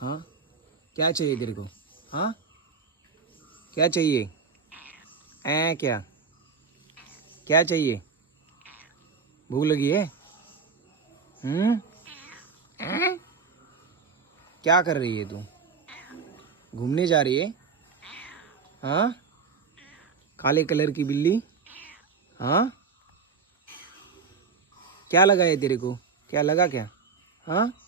हाँ, क्या चाहिए तेरे को? हाँ, क्या चाहिए? क्या क्या चाहिए? भूख लगी है? हम्म। ऐं? क्या कर रही है तू? घूमने जा रही है? हाँ, काले कलर की बिल्ली। हाँ, क्या लगा है तेरे को? क्या लगा क्या? हाँ।